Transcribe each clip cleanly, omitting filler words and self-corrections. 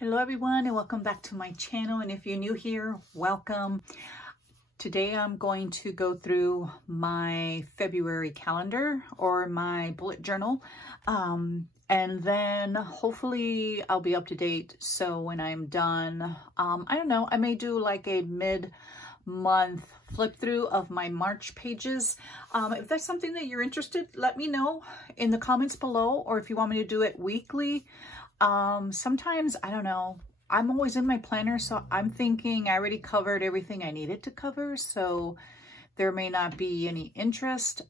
Hello everyone and welcome back to my channel, and if you're new here, welcome. Today I'm going to go through my February calendar or my bullet journal, and then hopefully I'll be up to date. So when I'm done, I don't know, I may do like a mid-month flip through of my March pages. If that's something that you're interested, let me know in the comments below, or if you want me to do it weekly. Sometimes, I don't know, I'm always in my planner, so I'm thinking I already covered everything I needed to cover, so there may not be any interest,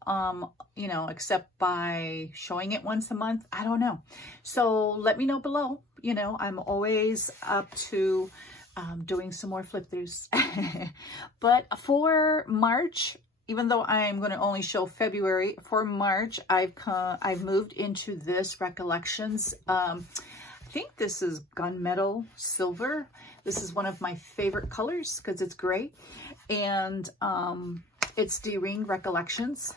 you know, except by showing it once a month. I don't know. So let me know below. You know, I'm always up to doing some more flip throughs. But for March, even though I'm going to only show February, for March, I've moved into this Recollections. I think this is gunmetal silver. This is one of my favorite colors because it's gray. And it's D-Ring Recollections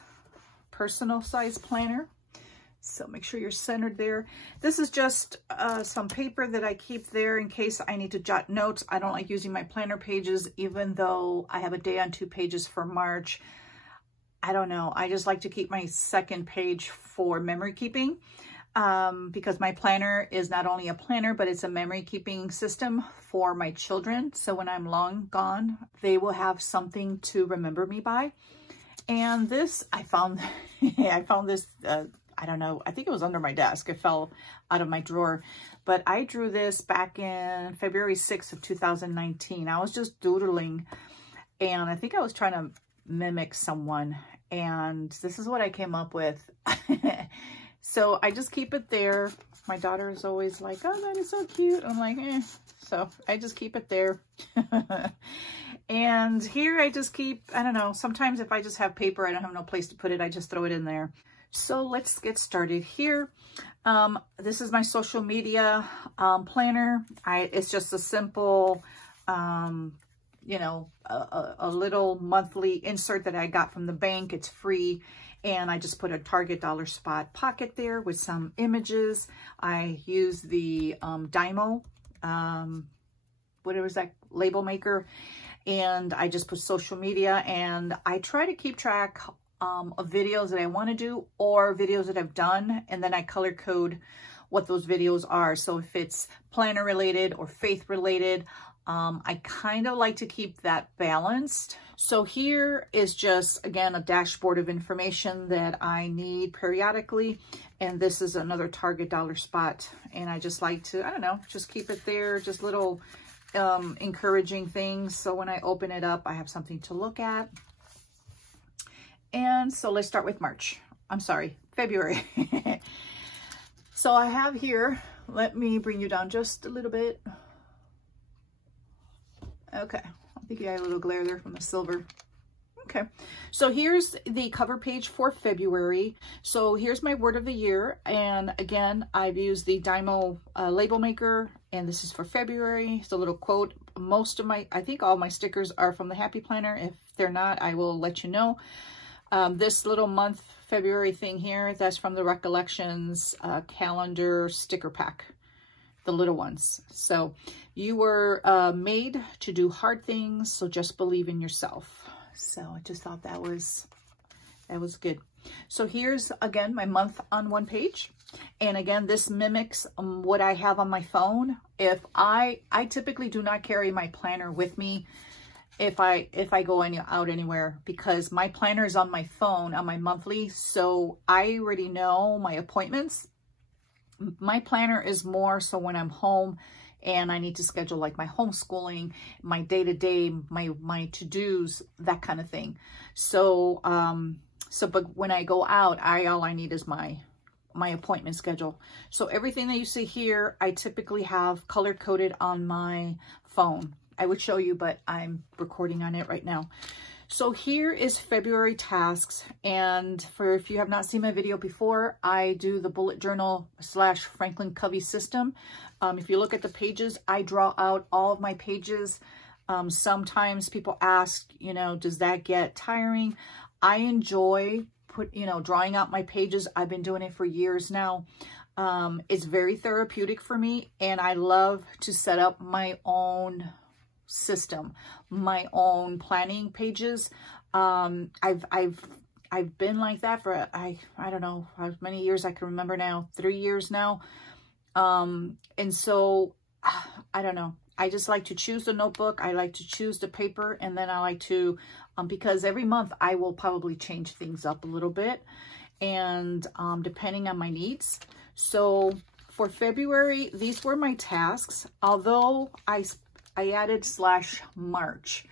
personal size planner. So make sure you're centered there. This is just some paper that I keep there in case I need to jot notes. I don't like using my planner pages, even though I have a day on 2 pages for March. I don't know. I just like to keep my second page for memory keeping. Because my planner is not only a planner, but it's a memory keeping system for my children. So when I'm long gone, they will have something to remember me by. And this, I found this, I don't know, I think it was under my desk. It fell out of my drawer, but I drew this back in February 6th of 2019. I was just doodling, and I think I was trying to mimic someone, and this is what I came up with. So I just keep it there. My daughter is always like, oh, that is so cute. I'm like, eh. So I just keep it there. And here I just keep, I don't know, sometimes if I just have paper, I don't have no place to put it, I just throw it in there. So let's get started here. This is my social media planner. It's just a simple, you know, a little monthly insert that I got from the bank. It's free. And I just put a Target dollar spot pocket there with some images. I use the Dymo, whatever is that, label maker. And I just put social media, and I try to keep track of videos that I want to do or videos that I've done. And then I color code what those videos are. So if it's planner related or faith related, I kind of like to keep that balanced. So here is just, again, a dashboard of information that I need periodically. And this is another Target dollar spot. And I just like to, I don't know, just keep it there, just little encouraging things. So when I open it up, I have something to look at. And so let's start with March. I'm sorry, February. So I have here, let me bring you down just a little bit. Okay, I think you got a little glare there from the silver. Okay, so here's the cover page for February. So here's my word of the year. And again, I've used the Dymo label maker, and this is for February. It's a little quote. Most of my, I think all my stickers are from the Happy Planner. If they're not, I will let you know. This little month, February thing here, that's from the Recollections calendar sticker pack. The little ones. So you were made to do hard things, so just believe in yourself. So I just thought that was good. So here's again my month on one page, and again this mimics what I have on my phone. If I typically do not carry my planner with me if I go out anywhere, because my planner is on my phone on my monthly, so I already know my appointments. My planner is more so when I'm home and I need to schedule like my homeschooling, my day-to-day, my to-dos, that kind of thing. So, but when I go out, all I need is my appointment schedule. So everything that you see here, I typically have color-coded on my phone. I would show you, but I'm recording on it right now. So here is February tasks, and for if you have not seen my video before, I do the bullet journal / Franklin Covey system. If you look at the pages, I draw out all of my pages. Sometimes people ask, you know, does that get tiring? I enjoy drawing out my pages. I've been doing it for years now. It's very therapeutic for me, and I love to set up my own system, my own planning pages. I've been like that for, I don't know how many years I can remember now, 3 years now. And so, I don't know. I just like to choose the notebook. I like to choose the paper, and then I like to, because every month I will probably change things up a little bit, and depending on my needs. So for February, these were my tasks, although I added /March.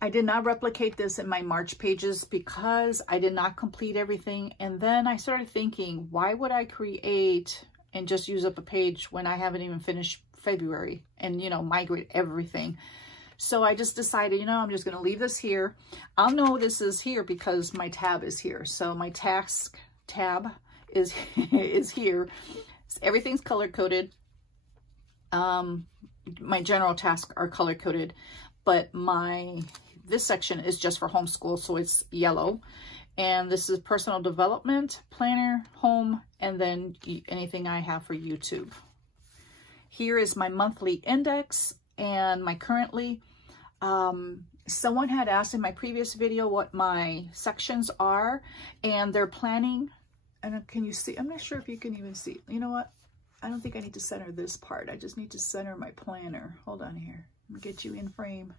I did not replicate this in my March pages because I did not complete everything. And then I started thinking, why would I create and just use up a page when I haven't even finished February and, you know, migrate everything? So I just decided, you know, I'm just going to leave this here. I'll know this is here because my tab is here. So my task tab is here. Everything's color coded. My general tasks are color coded, but this section is just for homeschool, so it's yellow. And this is personal development, planner, home, and then anything I have for YouTube. Here is my monthly index and my currently. Someone had asked in my previous video what my sections are, and they're planning. And can you see? I'm not sure if you can even see. You know what? I don't think I need to center this part. I just need to center my planner. Hold on here. Let me get you in frame.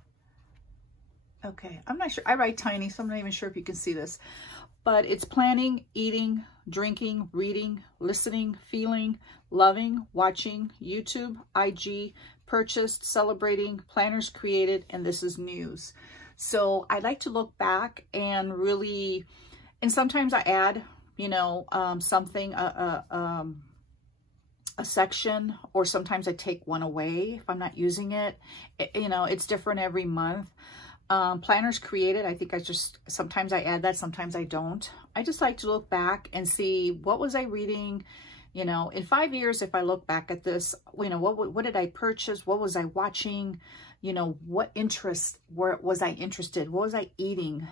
Okay, I'm not sure. I write tiny, so I'm not even sure if you can see this. But it's planning, eating, drinking, reading, listening, feeling, loving, watching, YouTube, IG, purchased, celebrating, planners created, and this is news. So I like to look back and really, and sometimes I add, you know, something, a section, or sometimes I take one away if I'm not using it. You know, it's different every month. Planners created, I think sometimes I add that, sometimes I don't. I just like to look back and see, what was I reading? You know, in 5 years, if I look back at this, you know, what did I purchase? What was I watching? You know, what interests was I interested? What was I eating?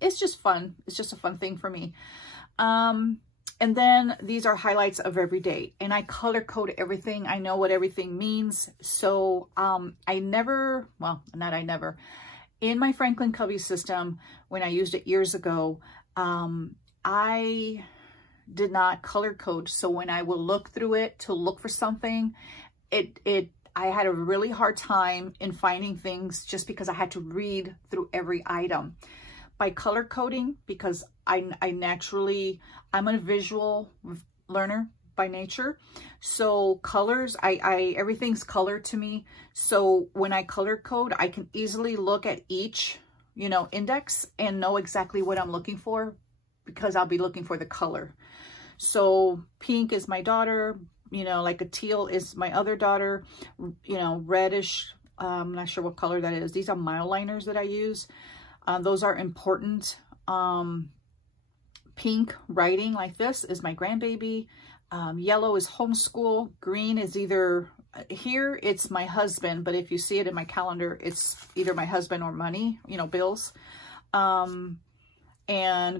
It's just fun. It's just a fun thing for me. And then these are highlights of every day, and I color code everything. I know what everything means. So, in my Franklin Covey system, when I used it years ago, I did not color code. So when I will look through it to look for something, I had a really hard time in finding things just because I had to read through every item. By color coding, because I'm a visual learner by nature. So colors, everything's colored to me. So when I color code, I can easily look at each, you know, index and know exactly what I'm looking for, because I'll be looking for the color. So pink is my daughter, you know, like a teal is my other daughter, you know, reddish, I'm not sure what color that is. These are mile liners that I use. Those are important. Pink writing like this is my grandbaby. Yellow is homeschool. Green is either, here it's my husband, but if you see it in my calendar, it's either my husband or money, you know, bills. And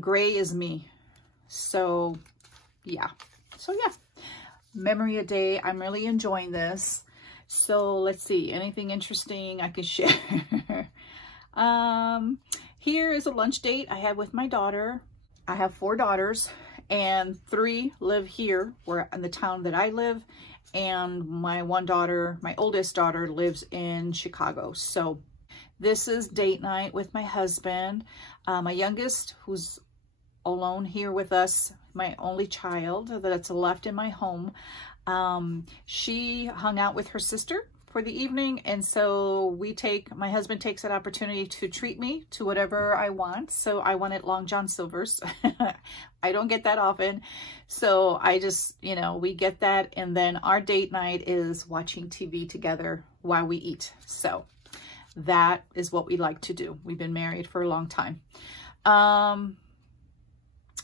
gray is me. So yeah. Memory a day. I'm really enjoying this. So let's see, anything interesting I can share. Here is a lunch date I had with my daughter. I have 4 daughters, and 3 live here, in the town that I live, and my oldest daughter lives in Chicago. So this is date night with my husband. My youngest, who's alone here with us, my only child that's left in my home, she hung out with her sister for the evening, and so my husband takes that opportunity to treat me to whatever I want. So I wanted Long John Silver's. I don't get that often, so I just, you know, we get that, and then our date night is watching TV together while we eat. So that is what we like to do. We've been married for a long time.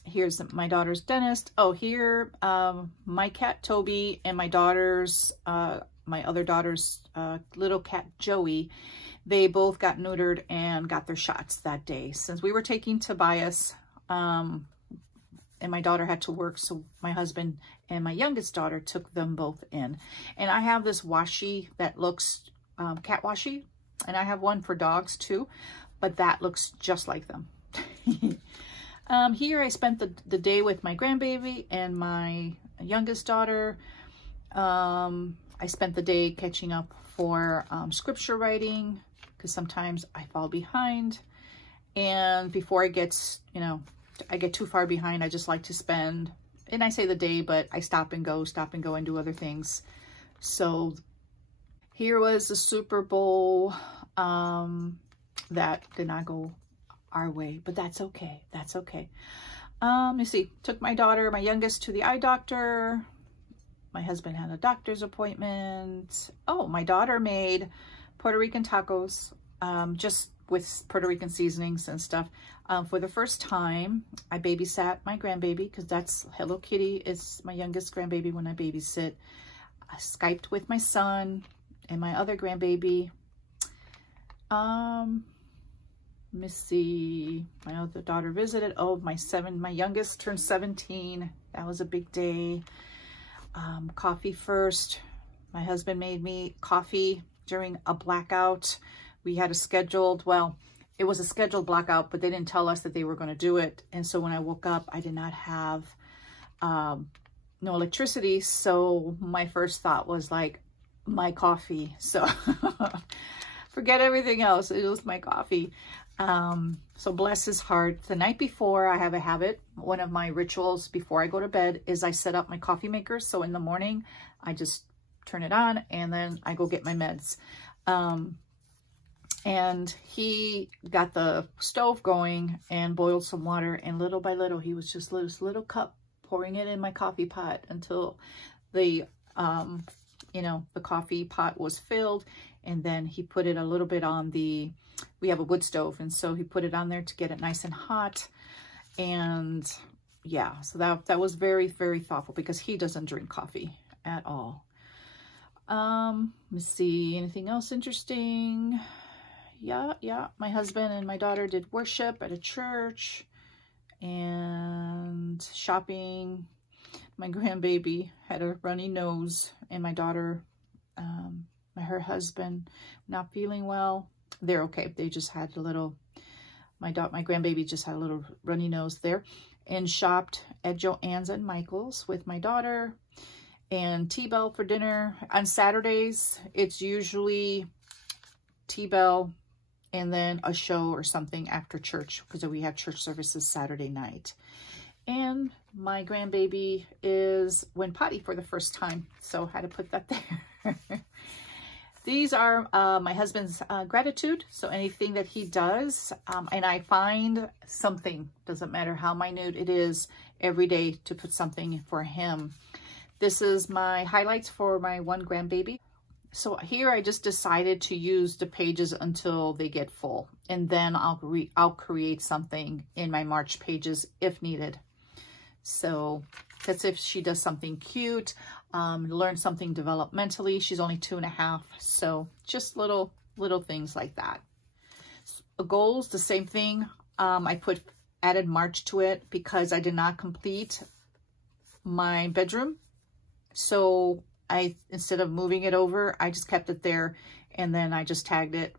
Here's my daughter's dentist. Oh, here, my cat Toby and my other daughter's little cat Joey, they both got neutered and got their shots that day. Since we were taking Tobias, and my daughter had to work, so my husband and my youngest daughter took them both in. And I have this washi that looks cat washi, and I have one for dogs too, but that looks just like them. Here I spent the day with my grandbaby and my youngest daughter. I spent the day catching up for scripture writing, because sometimes I fall behind. And before I get, I get too far behind, I just like to spend, and I say the day, but I stop and go and do other things. So here was the Super Bowl that did not go our way, but that's okay. That's okay. Let me see. Took my daughter, my youngest, to the eye doctor. My husband had a doctor's appointment. Oh, my daughter made Puerto Rican tacos, just with Puerto Rican seasonings and stuff. For the first time, I babysat my grandbaby, because that's Hello Kitty is my youngest grandbaby when I babysit. I Skyped with my son and my other grandbaby. Let me see. My other daughter visited. Oh, my youngest turned 17. That was a big day. Coffee first. My husband made me coffee during a blackout. We had a scheduled, well, it was a scheduled blackout, but they didn't tell us that they were going to do it. And so when I woke up, I did not have no electricity. So my first thought was like, my coffee. So forget everything else. It was my coffee. So bless his heart. The night before, I have a habit. One of my rituals before I go to bed is I set up my coffee maker. So in the morning, I just turn it on and then I go get my meds. And he got the stove going and boiled some water, and little by little, he was just this little cup pouring it in my coffee pot until the, the coffee pot was filled. And then he put it a little bit on we have a wood stove, and so he put it on there to get it nice and hot. And yeah, so that was very, very thoughtful, because he doesn't drink coffee at all. Let's see, anything else interesting? Yeah, my husband and my daughter did worship at a church and shopping. My grandbaby had a runny nose, and my daughter, her husband, not feeling well. They're okay. They just had a little, my grandbaby just had a little runny nose there. And shopped at Joann's and Michael's with my daughter, and T-Bell for dinner. On Saturdays, it's usually T-Bell and then a show or something after church, because we have church services Saturday night. And my grandbaby went potty for the first time, so I had to put that there. These are my husband's gratitude. So anything that he does, and I find something, doesn't matter how minute it is, every day to put something for him. This is my highlights for my one grandbaby. So here I just decided to use the pages until they get full, and then I'll create something in my March pages if needed. So that's if she does something cute, learn something developmentally. She's only 2.5, so just little things like that. Goals, the same thing. I added March to it because I did not complete my bedroom. So instead of moving it over, I just kept it there, and then I just tagged it,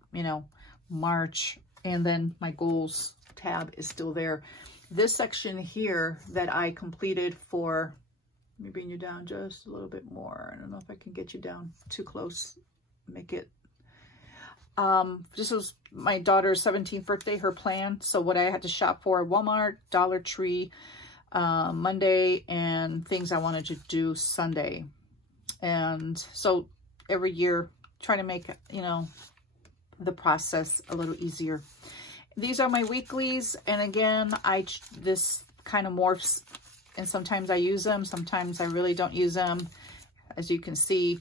March, and then my goals tab is still there. This section here that I completed for, let me bring you down just a little bit more. I don't know if I can get you down too close. Make it, this was my daughter's 17th birthday, her plan. So what I had to shop for: Walmart, Dollar Tree, Monday, and things I wanted to do Sunday. And so every year, trying to make, the process a little easier. These are my weeklies. And again, this kind of morphs, and sometimes I use them, sometimes I really don't use them. As you can see,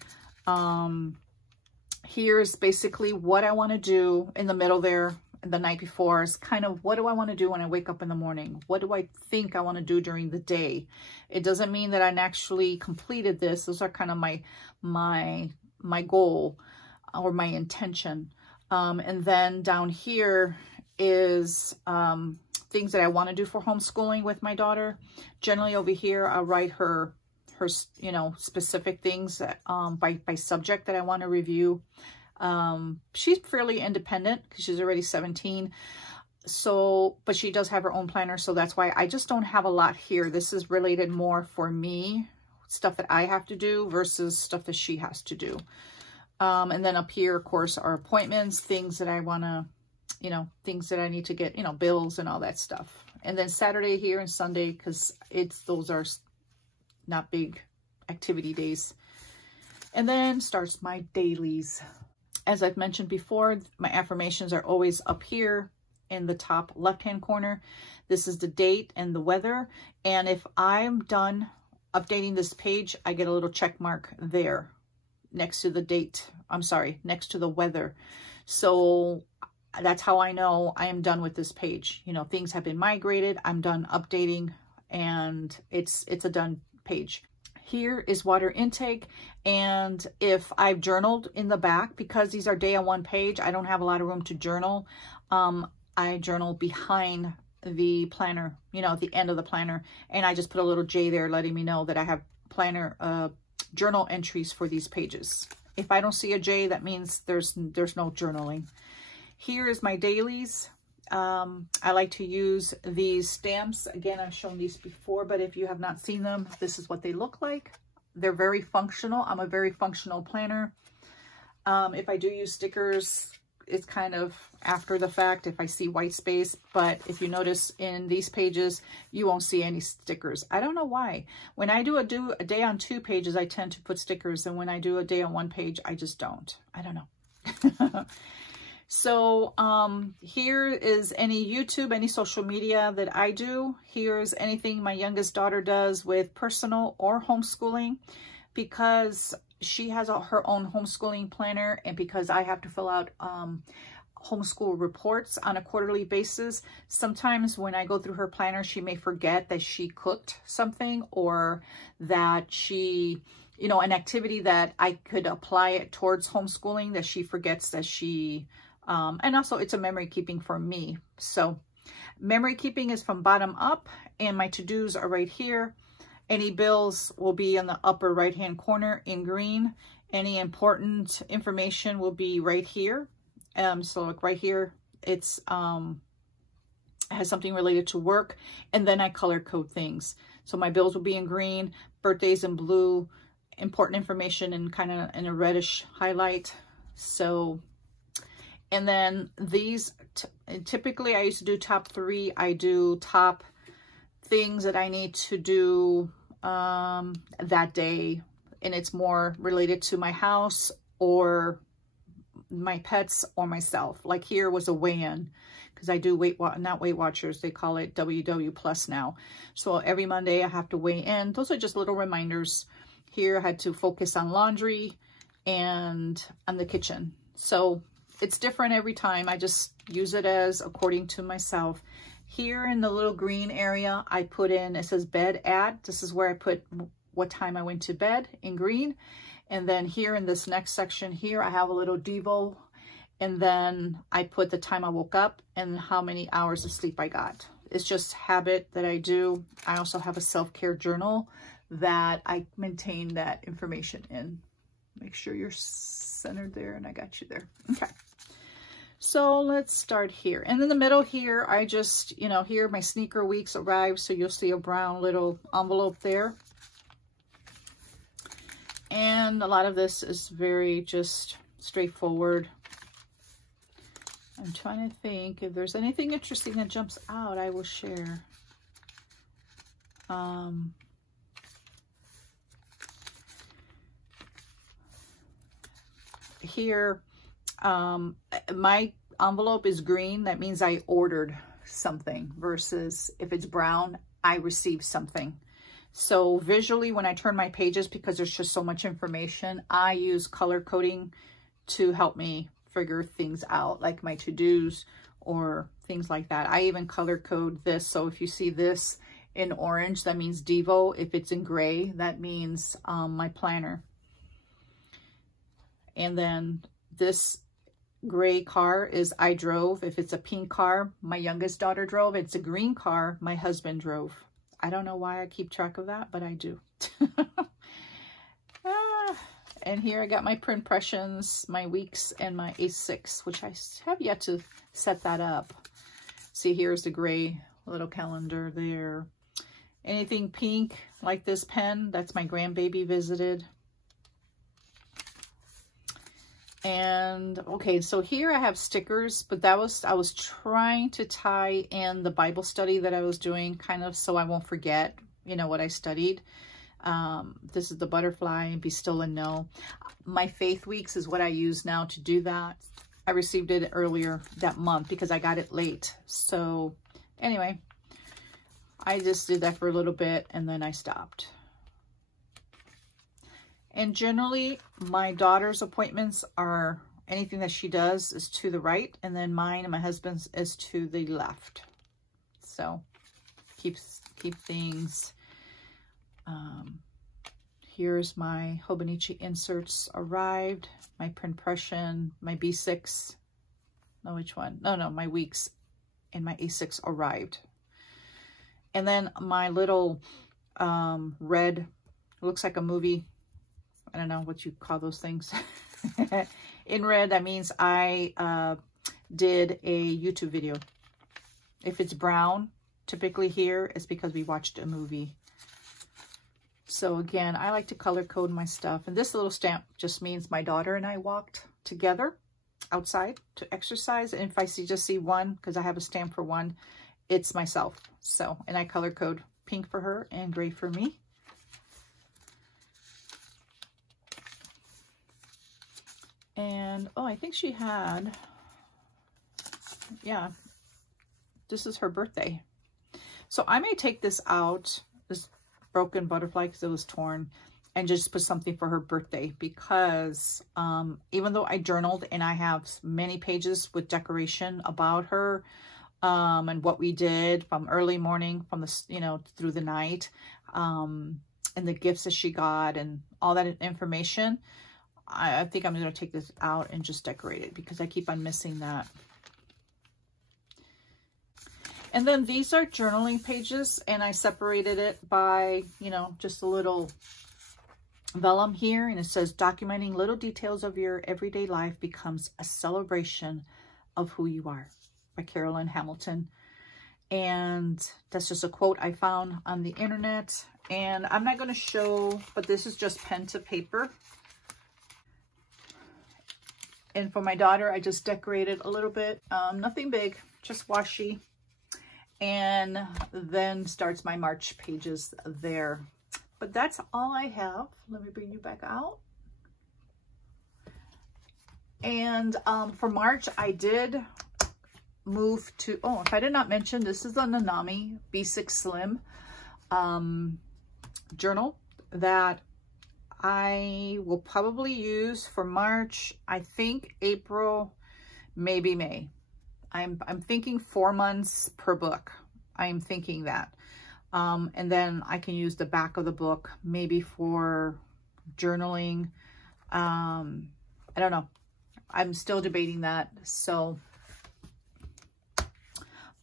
here's basically what I want to do in the middle there. The night before is kind of, what do I want to do when I wake up in the morning? What do I think I want to do during the day? It doesn't mean that I actually completed this. Those are kind of my goal or my intention. And then down here is things that I want to do for homeschooling with my daughter. Generally over here, I'll write her her, you know, specific things that, by subject that I want to review. She's fairly independent because she's already 17. So, but she does have her own planner. So that's why I just don't have a lot here. This is related more for me, stuff that I have to do versus stuff that she has to do. And then up here, of course, are appointments, things that I want to, you know, things that I need to get, you know, bills and all that stuff. And then Saturday here and Sunday, because those are not big activity days. And then starts my dailies. As I've mentioned before, my affirmations are always up here in the top left-hand corner. This is the date and the weather. And if I'm done updating this page, I get a little check mark there next to the date. I'm sorry, next to the weather. So that's how I know I am done with this page. You know, things have been migrated. I'm done updating, and it's a done page. Here is water intake. And if I've journaled in the back, because these are day on one page, I don't have a lot of room to journal. I journal behind the planner, you know, at the end of the planner. And I just put a little J there letting me know that I have planner journal entries for these pages. If I don't see a J, that means there's no journaling. Here is my dailies. I like to use these stamps. Again, I've shown these before, but if you have not seen them, this is what they look like. They're very functional. I'm a very functional planner. If I do use stickers, it's kind of after the fact if I see white space, but if you notice in these pages, you won't see any stickers. I don't know why. When I do a day on 2 pages, I tend to put stickers, and when I do a day on 1 page, I just don't. I don't know. So here is any YouTube, any social media that I do. Here's anything my youngest daughter does with personal or homeschooling, because she has her own homeschooling planner, and because I have to fill out homeschool reports on a quarterly basis. Sometimes when I go through her planner, she may forget that she cooked something, or that she, you know, an activity that I could apply it towards homeschooling, that she forgets that she, and also it's a memory keeping for me. So memory keeping is from bottom up, and my to-dos are right here. Any bills will be in the upper right-hand corner in green. Any important information will be right here. So look right here, it's has something related to work, and then I color code things. So my bills will be in green, birthdays in blue, important information in kind of in a reddish highlight. So, and then these, typically I used to do top 3. I do top things that I need to do that day, and it's more related to my house or my pets or myself. Like here was a weigh-in, because I do not Weight Watchers, they call it WW Plus now. So every Monday I have to weigh in. Those are just little reminders. Here I had to focus on laundry and on the kitchen. So it's different every time. I just use it as according to myself. Here in the little green area, I put in, it says bed at. This is where I put what time I went to bed in green. And then here in this next section here, I have a little Devo. And then I put the time I woke up and how many hours of sleep I got. It's just habit that I do. I also have a self-care journal that I maintain that information in. Make sure you're centered there, and I got you there. Okay. So let's start here. And in the middle here, I just, you know, here my sneaker weeks arrived. So you'll see a brown little envelope there. And a lot of this is very just straightforward. I'm trying to think if there's anything interesting that jumps out, I will share. Here, my envelope is green. That means I ordered something, versus if it's brown, I received something. So visually, when I turn my pages, because there's just so much information, I use color coding to help me figure things out, like my to-dos or things like that. I even color code this. So if you see this in orange, that means Devo. If it's in gray, that means my planner. And then this gray car is I drove. If it's a pink car, my youngest daughter drove. It's a green car, my husband drove. I don't know why I keep track of that, but I do. And here I got my print impressions, my weeks, and my A6, which I have yet to set that up. See, here's the gray little calendar there. Anything pink like this pen, that's my grandbaby visited. And okay, so here I have stickers, but I was trying to tie in the Bible study that I was doing, kind of so I won't forget, you know, what I studied. This is the butterfly and be still and know. My faith weeks is what I use now to do that. I received it earlier that month because I got it late. So anyway, I just did that for a little bit and then I stopped. And generally, my daughter's appointments are, anything that she does is to the right, and then mine and my husband's is to the left. So keep things. Here's my Hobonichi inserts arrived, my print impression, my B6. No, which one? No, my weeks and my A6 arrived. And then my little red, looks like a movie. I don't know what you call those things. In red, that means I did a YouTube video. If it's brown, typically here, it's because we watched a movie. So again, I like to color code my stuff. And this little stamp just means my daughter and I walked together outside to exercise. And if I just see one, because I have a stamp for one, it's myself. So, and I color code pink for her and gray for me. And, oh, I think she had, yeah, this is her birthday. So I may take this out, this broken butterfly, because it was torn, and just put something for her birthday, because even though I journaled and I have many pages with decoration about her and what we did from early morning, from the, you know, through the night, and the gifts that she got and all that information, I think I'm going to take this out and just decorate it because I keep on missing that. And then these are journaling pages, and I separated it by, you know, just a little vellum here. And it says, documenting little details of your everyday life becomes a celebration of who you are, by Carolyn Hamilton. And that's just a quote I found on the internet. And I'm not going to show, but this is just pen to paper. And for my daughter, I just decorated a little bit, nothing big, just washi. And then starts my March pages there. But that's all I have. Let me bring you back out. And for March, I did move to, oh, if I did not mention, this is the Nanami B6 Slim journal that I will probably use for March, I think April, maybe May. I'm thinking 4 months per book. I'm thinking that. And then I can use the back of the book maybe for journaling. I don't know. I'm still debating that. So,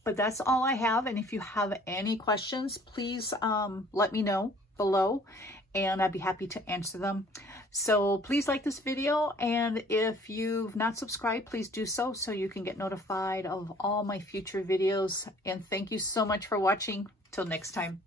but that's all I have. And if you have any questions, please let me know below, and I'd be happy to answer them. So please like this video, and if you've not subscribed, please do so you can get notified of all my future videos. And thank you so much for watching. Till next time.